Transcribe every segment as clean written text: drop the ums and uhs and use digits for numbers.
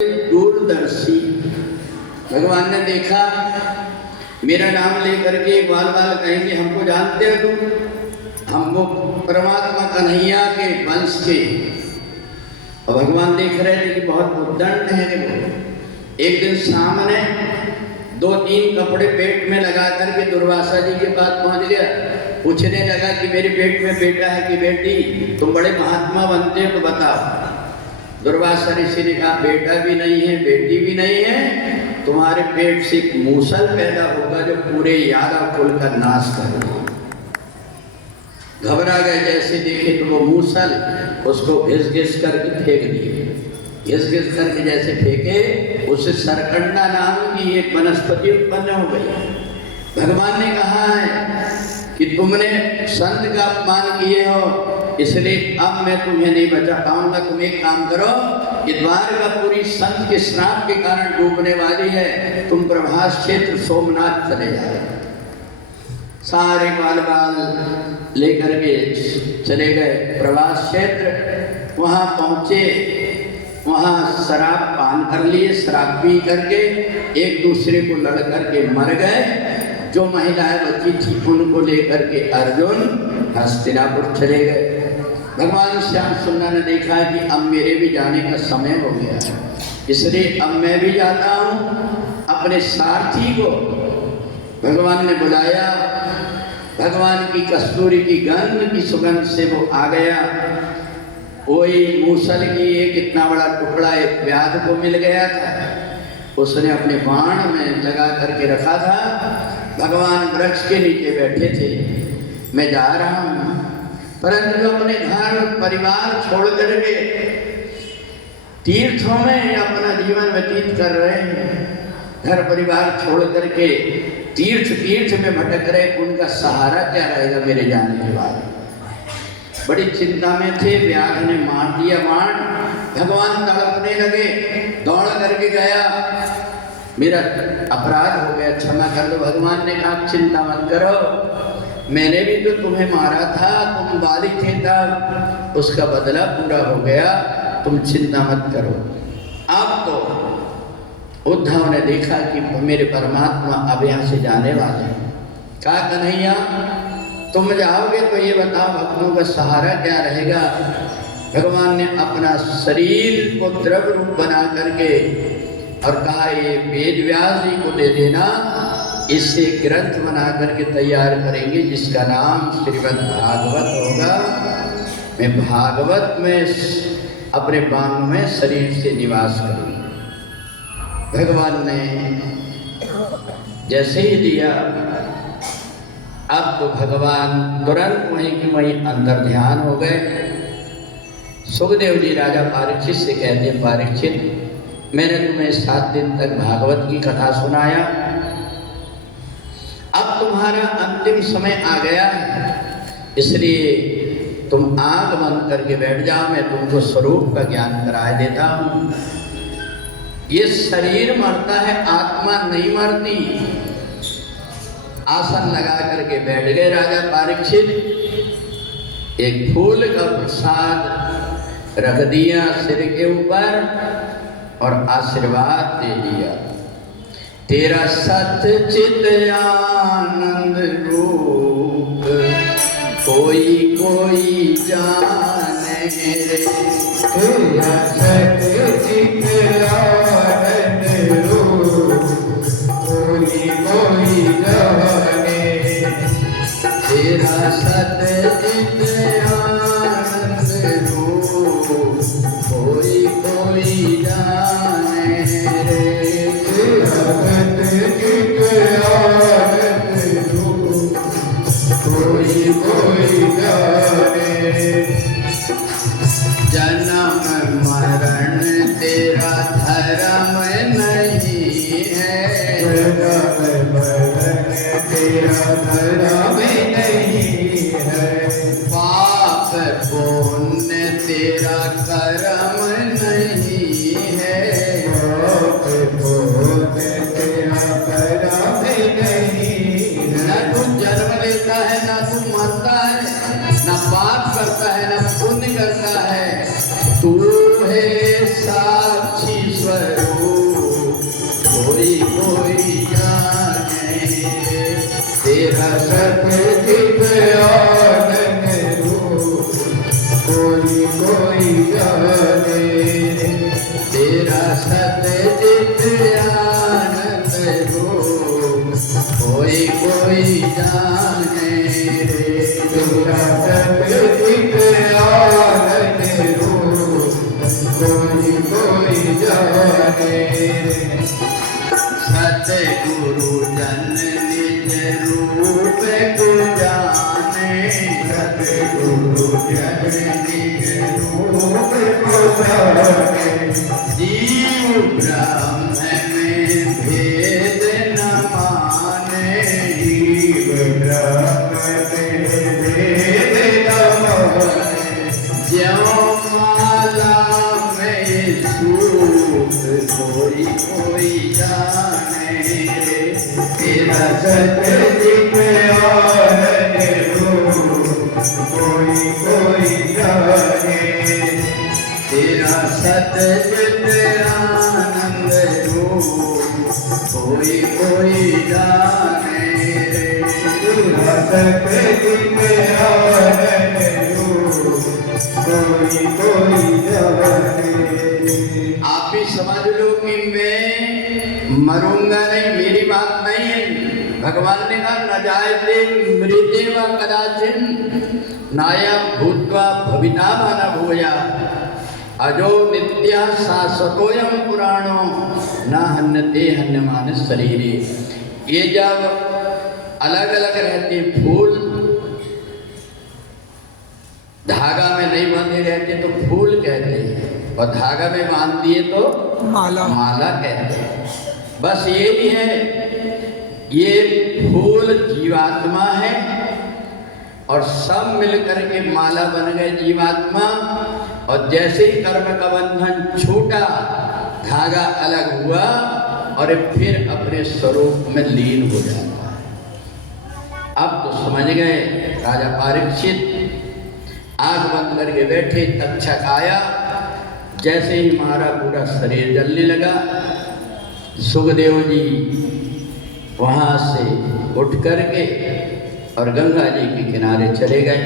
दूरदर्शी भगवान ने देखा मेरा नाम लेकर के बाल बाल कहेंगे हमको जानते हो तुम, हमको परमात्मा कन्हैया के वंश के। और भगवान देख रहे थे कि बहुत उद्दंड है वो। एक दिन सामने 2-3 कपड़े पेट में लगा करके दुर्वासा जी के पास पहुंच गया। पूछने लगा कि मेरे पेट में बेटा है कि बेटी, तुम बड़े महात्मा बनते हो तो बताओ। दुर्वासा ऋषि ने कहा बेटा भी नहीं है बेटी भी नहीं है, तुम्हारे पेट से एक मूसल पैदा होगा जो पूरे यादव कुल का नाश करेगा। घबरा गए, जैसे देखे तो वो मूसल उसको घिस घिस करके फेंक दिए। घिस घिस करके जैसे फेंके उससे सरकंडा नाम की एक वनस्पति उत्पन्न हो गई। भगवान ने कहा है कि तुमने संत का अपमान किए हो, इसलिए अब मैं तुम्हें नहीं बचा पाऊंगा। तुम एक काम करो कि द्वारकापुरी संत के श्राप के कारण डूबने वाली है, तुम प्रभास क्षेत्र सोमनाथ चले जाओ। सारे बाल बाल लेकर के चले गए प्रभास क्षेत्र। वहां पहुंचे, वहां शराब पान कर लिए, शराब पी करके एक दूसरे को लड़ करके मर गए। जो महिलाएं बची थी उनको लेकर के अर्जुन हस्तिनापुर चले गए। भगवान श्याम सुंदर ने देखा कि अब मेरे भी जाने का समय हो गया है, इसलिए अब मैं भी जाता हूँ। अपने सारथी को भगवान ने बुलाया। भगवान की कस्तूरी की गंध की सुगंध से वो आ गया। वही मूसल की एक इतना बड़ा टुकड़ा एक व्याध को मिल गया था, उसने अपने बाण में लगा करके रखा था। भगवान वृक्ष के नीचे बैठे थे। मैं जा रहा हूँ, परंतु अपने घर परिवार छोड़ करके तीर्थों में अपना जीवन व्यतीत कर रहे हैं। घर परिवार छोड़ करके तीर्थ में भटक रहे, उनका सहारा क्या रहेगा मेरे जाने के बाद। बड़ी चिंता में थे। व्याध ने मार दिया बाण। भगवान तड़पने लगे, दौड़ करके गया, मेरा अपराध हो गया, क्षमा कर दो। भगवान ने कहा चिंता मत करो, मैंने भी तो तुम्हें मारा था, तुम बालिक थे तब, उसका बदला पूरा हो गया, तुम चिंता मत करो। अब तो उद्धव ने देखा कि मेरे परमात्मा अब यहाँ से जाने वाले हैं। कहा कन्हैया तुम जाओगे तो ये बताओ भक्तों का सहारा क्या रहेगा। भगवान ने अपना शरीर को द्रव्य रूप बना करके और कहा ये वेद व्यास जी को दे देना, इससे ग्रंथ बना करके तैयार करेंगे जिसका नाम श्रीमद् भागवत होगा। मैं भागवत में अपने बांग में शरीर से निवास करूँगा। भगवान ने जैसे ही दिया, अब तो भगवान तुरंत वहीं की वहीं अंदर ध्यान हो गए। सुखदेव जी राजा परीक्षित से कहते हैं, परीक्षित मैंने तुम्हें 7 दिन तक भागवत की कथा सुनाया, अब तुम्हारा अंतिम समय आ गया है, इसलिए तुम आंख बंद करके बैठ जाओ, मैं तुमको स्वरूप का ज्ञान करा देता हूँ। ये शरीर मरता है, आत्मा नहीं मरती। आसन लगा करके बैठ गए राजा परीक्षित। एक फूल का प्रसाद रख दिया सिर के ऊपर और आशीर्वाद दे दिया। तेरा सच्चित आनंद रूप कोई कोई जाने रे। तेरा सच्चित आनंद रूप कोई कोई जाने। तेरा सच्चित आनंद रूप कोई कोई जाने रे। कोई कोई जाने। जन्म मरण कोई कोई जाने तेरा सतचित आनंद रूप, कोई कोई जाने तेरा सतचित आनंद रूप, कोई कोई जाने तेरा सतचित आनंद रूप, कोई कोई जाने। सतगुरु जन निज रूप को जाने, सतगुरु जन निज रूप को जाने, जीव ब्रह्म में भेद न माने, जीव ब्रह्म में भेद न माने, ज्यों माला में सूत कोई कोई जाने तेरा सतचित आनंद रूप, कोई कोई जाने तेरा सतचित आनंद रूप, कोई कोई जाने तेरा सतचित आनंद रूप, कोई कोई जाने। आप भी समझ लो कि मैं मरूंगा नहीं, मेरी बात नहीं है। भगवान ने कहा न जायते मृते व कदाचिन नायं भूत्वा भविता न भूया, अजो नित्या शाश्वतोऽयं पुराणो न हन्यते हन्यमाने शरीरे। ये जब अलग अलग रहते फूल धागा में नहीं बंधे रहते तो फूल कहते हैं, और धागा में बांध दिए तो माला कहते हैं। बस ये भी है, ये फूल जीवात्मा है और सब मिलकर के माला बन गए जीवात्मा, और जैसे ही कर्म का बंधन छूटा धागा अलग हुआ और फिर अपने स्वरूप में लीन हो जाता है। अब तो समझ गए। राजा परीक्षित आंख बंद करके बैठे, तक्षक आया, जैसे ही मारा पूरा शरीर जलने लगा। सुखदेव जी वहाँ से उठ करके और गंगा जी के किनारे चले गए।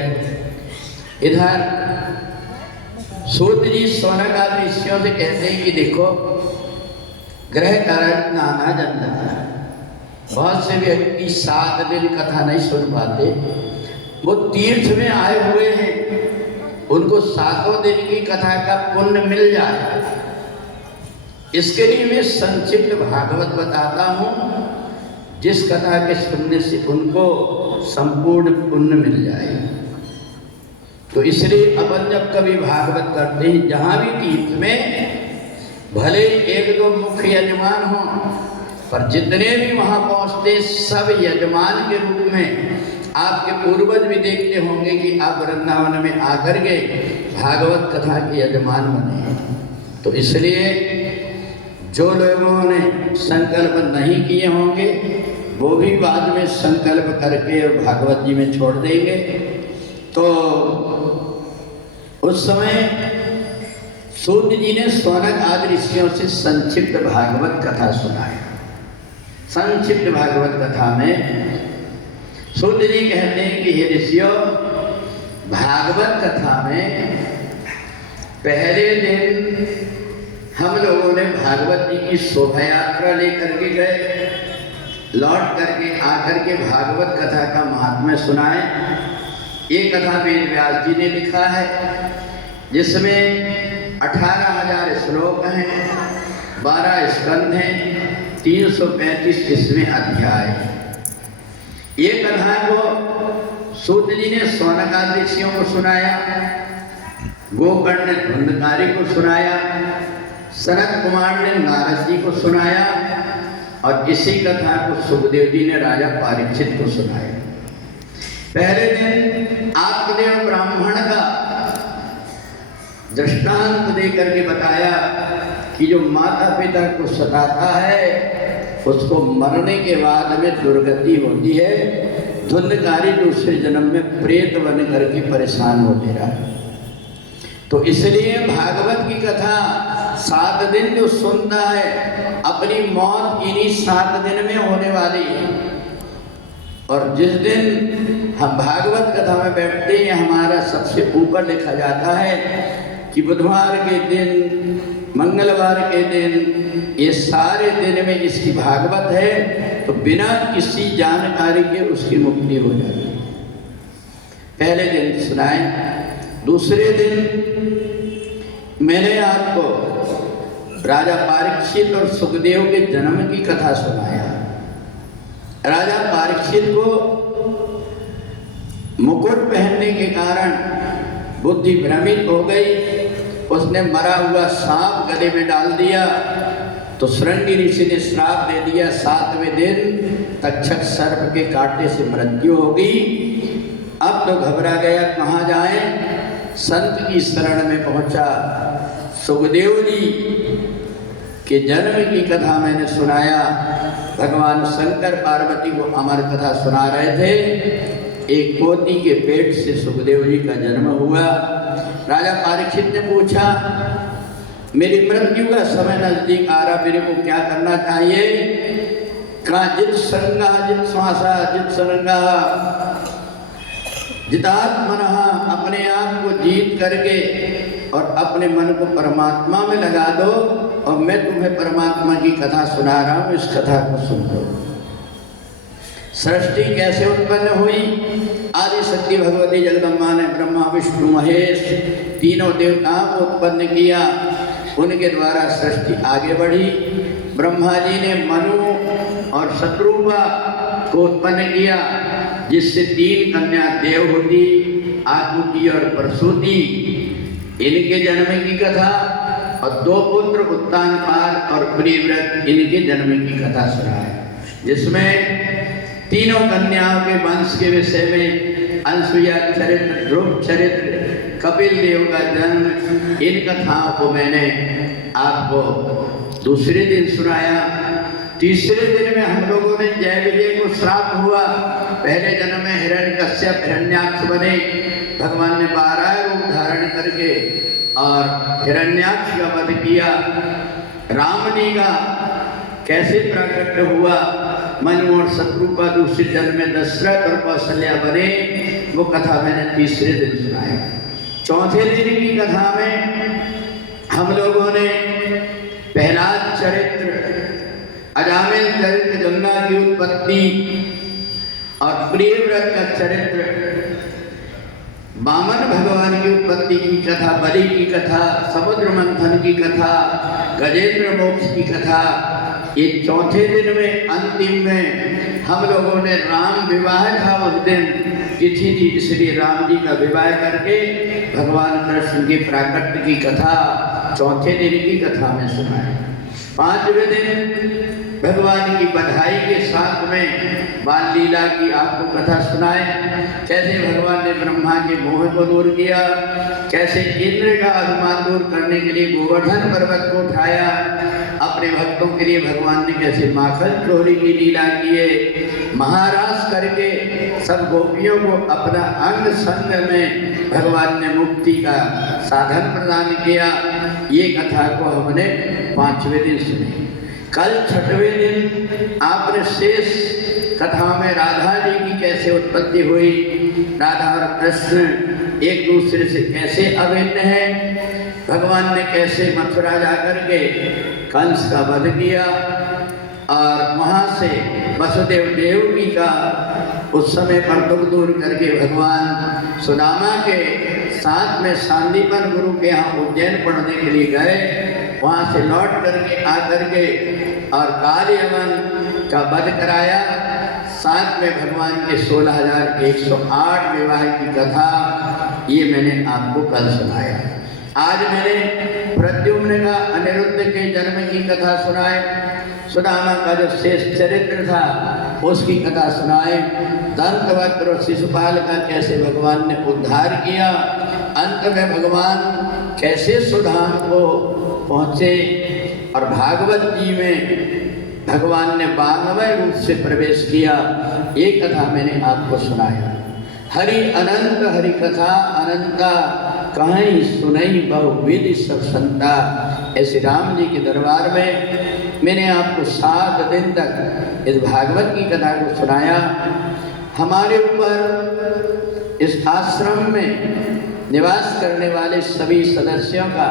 इधर सूत जी शौनक आदि ऋषियों से कहते हैं कि देखो ग्रह कारण नाना जनता है, बहुत से व्यक्ति 7 दिन कथा नहीं सुन पाते, वो तीर्थ में आए हुए हैं, उनको 7 दिन की कथा का पुण्य मिल जाए। इसके लिए मैं संक्षिप्त भागवत बताता हूँ, जिस कथा के सुनने से उनको संपूर्ण पुण्य मिल जाए। तो इसलिए अपन जब कभी भागवत करते हैं, जहाँ भी तीर्थ में भले 1-2 मुख्य यजमान हों, पर जितने भी वहाँ पहुँचते सब यजमान के रूप में आपके पूर्वज भी देखते होंगे कि आप वृंदावन में आकर के भागवत कथा के यजमान बने। तो इसलिए जो लोगों ने संकल्प नहीं किए होंगे वो भी बाद में संकल्प करके और भागवत जी में छोड़ देंगे। तो उस समय सूत जी ने शौनक आदि ऋषियों से संक्षिप्त भागवत कथा सुनाई। संक्षिप्त भागवत कथा में सूत जी कहते हैं कि हे ऋषियों, भागवत कथा में पहले दिन हम लोगों ने भागवत जी की शोभा यात्रा लेकर के गए, लौट करके आकर के भागवत कथा का महात्म्य सुनाए। ये कथा वेद व्यास जी ने लिखा है, जिसमें 18,000 श्लोक हैं, 12 स्कंध हैं, 335 इसमें अध्याय। ये कथा को सूत जी ने शौनक आदि ऋषियों को सुनाया, गोकर्ण ने धुंधकारी को सुनाया, सनत कुमार ने नारद जी को सुनाया, और इसी कथा को सुखदेव जी ने राजा परीक्षित को सुनाया। पहले दिन आत्मदेव ब्राह्मण का दृष्टांत देकर के बताया कि जो माता पिता को सताता है उसको मरने के बाद में दुर्गति होती है। धुंधकारी दूसरे जन्म में प्रेत बन करके परेशान होते रहा। तो इसलिए भागवत की कथा 7 दिन जो सुनता है अपनी मौत इन्हीं 7 दिन में होने वाली है। और जिस दिन हम भागवत कथा में बैठते हैं हमारा सबसे ऊपर लिखा जाता है कि बुधवार के दिन, मंगलवार के दिन, ये सारे दिन में इसकी भागवत है, तो बिना किसी जानकारी के उसकी मुक्ति हो जाती है। पहले दिन सुनाए। दूसरे दिन मैंने आपको राजा परीक्षित और सुखदेव के जन्म की कथा सुनाया। राजा परीक्षित को मुकुट पहनने के कारण बुद्धि भ्रमित हो गई। उसने मरा हुआ सांप गले में डाल दिया तो श्रृंगी ऋषि ने श्राप दे दिया, 7वें दिन तक्षक सर्प के कांटे से मृत्यु होगी। अब तो घबरा गया, कहाँ जाए? संत की शरण में पहुंचा। सुखदेव जी के जन्म की कथा मैंने सुनाया। भगवान शंकर पार्वती को अमर कथा सुना रहे थे। एक पोती के पेट से सुखदेव जी का जन्म हुआ। राजा परीक्षित ने पूछा, मेरी मृत्यु का समय नजदीक आ रहा, मेरे को क्या करना चाहिए? कहा, जित संगा जित श्वासा जित संगा जितात्मनः, अपने आप को जीत करके और अपने मन को परमात्मा में लगा दो, और मैं तुम्हें परमात्मा की कथा सुना रहा हूँ, इस कथा को सुन लो। सृष्टि कैसे उत्पन्न हुई? आदि शक्ति भगवती जगदम्बा ने ब्रह्मा विष्णु महेश तीनों देवताओं को उत्पन्न किया। उनके द्वारा सृष्टि आगे बढ़ी। ब्रह्मा जी ने मनु और शत्रुपा को उत्पन्न किया, जिससे 3 कन्या देवहूति, आकुति और प्रसूति, इनके जन्म की कथा, और 2 पुत्र उत्तानपाद और प्रियव्रत, इनके जन्म की कथा सुनाए, जिसमें तीनों कन्याओं के वंश के विषय में अनसुईया चरित्र, ध्रुव चरित्र, कपिल देव का जन्म, इन कथाओं को मैंने आपको दूसरे दिन सुनाया। तीसरे दिन में हम लोगों ने जय विजय को श्राप हुआ। पहले जन्म में हिरण्यकश्यप हिरण्याक्ष बने। भगवान ने 12 रूप धारण करके और हिरण्याक्ष का वध किया। रामनी का कैसे प्रकट हुआ, मनु और शत्रुपा दूसरे जन्म में दशरथ और कौशल्या बने, वो कथा मैंने तीसरे दिन सुनाया। चौथे दिन की कथा में हम लोगों ने प्रहलाद चरित्र, अजामिल चरित्र, गंगा की उत्पत्ति और प्रियव्रत का चरित्र, वामन भगवान की उत्पत्ति की कथा, बलि की कथा, समुद्र मंथन की कथा, गजेंद्र मोक्ष की कथा। ये चौथे दिन में अंतिम में हम लोगों ने राम विवाह था, उस दिन तिथि थी, इसलिए राम जी का विवाह करके भगवान कृष्ण की प्राकट्य की कथा चौथे दिन की कथा में सुनाई। 5वें दिन भगवान की बधाई के साथ में बाल लीला की आपको कथा सुनाए। कैसे भगवान ने ब्रह्मा के मोह को दूर किया, कैसे इंद्र का अभिमान दूर करने के लिए गोवर्धन पर्वत को उठाया, अपने भक्तों के लिए भगवान ने कैसे माखन चोरी की लीला किए, महाराज करके सब गोपियों को अपना अंग संग में भगवान ने मुक्ति का साधन प्रदान किया। ये कथा को हमने 5वें दिन सुनी। कल 6वें दिन आपने शेष कथा में राधा जी की कैसे उत्पत्ति हुई, राधा और कृष्ण एक दूसरे से कैसे अभिन्न है, भगवान ने कैसे मथुरा जाकर के कंस का वध किया और वहाँ से वसुदेव देवकी का उस समय पर दुख दूर करके भगवान सुदामा के साथ में सांदीपन गुरु के यहाँ उज्जैन पढ़ने के लिए गए। वहाँ से लौट करके आकर के और कालियमन का वध कराया। साथ में भगवान के 16,108 विवाह की कथा ये मैंने आपको कल सुनाया। आज मैंने प्रद्युम्न का अनिरुद्ध के जन्म की कथा सुनाए, सुदामा का जो शेष चरित्र था उसकी कथा सुनाए, दंतवक्र और शिशुपाल का कैसे भगवान ने उद्धार किया, अंत में भगवान कैसे सुधाम को पहुँचे और भागवत जी में भगवान ने 92 रूप से प्रवेश किया। ये कथा मैंने आपको सुनाया। हरि अनंत हरि कथा अनंता कहीं सुनई बहुविधि सब संता। ऐसे राम जी के दरबार में मैंने आपको 7 दिन तक इस भागवत की कथा को सुनाया। हमारे ऊपर इस आश्रम में निवास करने वाले सभी सदस्यों का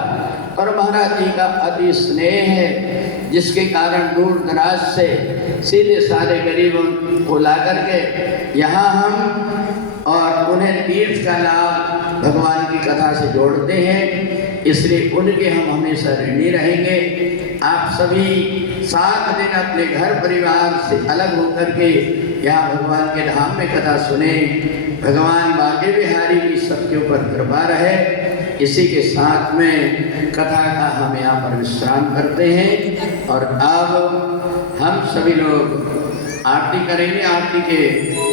और महाराज जी का अति स्नेह है, जिसके कारण दूर दराज से सीधे सारे गरीबों को ला करके यहाँ हम और उन्हें तीर्थ का लाभ भगवान की कथा से जोड़ते हैं। इसलिए उनके हम हमेशा ऋणी रहेंगे। आप सभी 7 दिन अपने घर परिवार से अलग होकर के यहाँ भगवान के धाम में कथा सुने। भगवान बांके बिहारी की सबके ऊपर कृपा रहे। इसी के साथ में कथा का हम यहाँ पर विश्राम करते हैं और अब हम सभी लोग आरती करेंगे। आरती के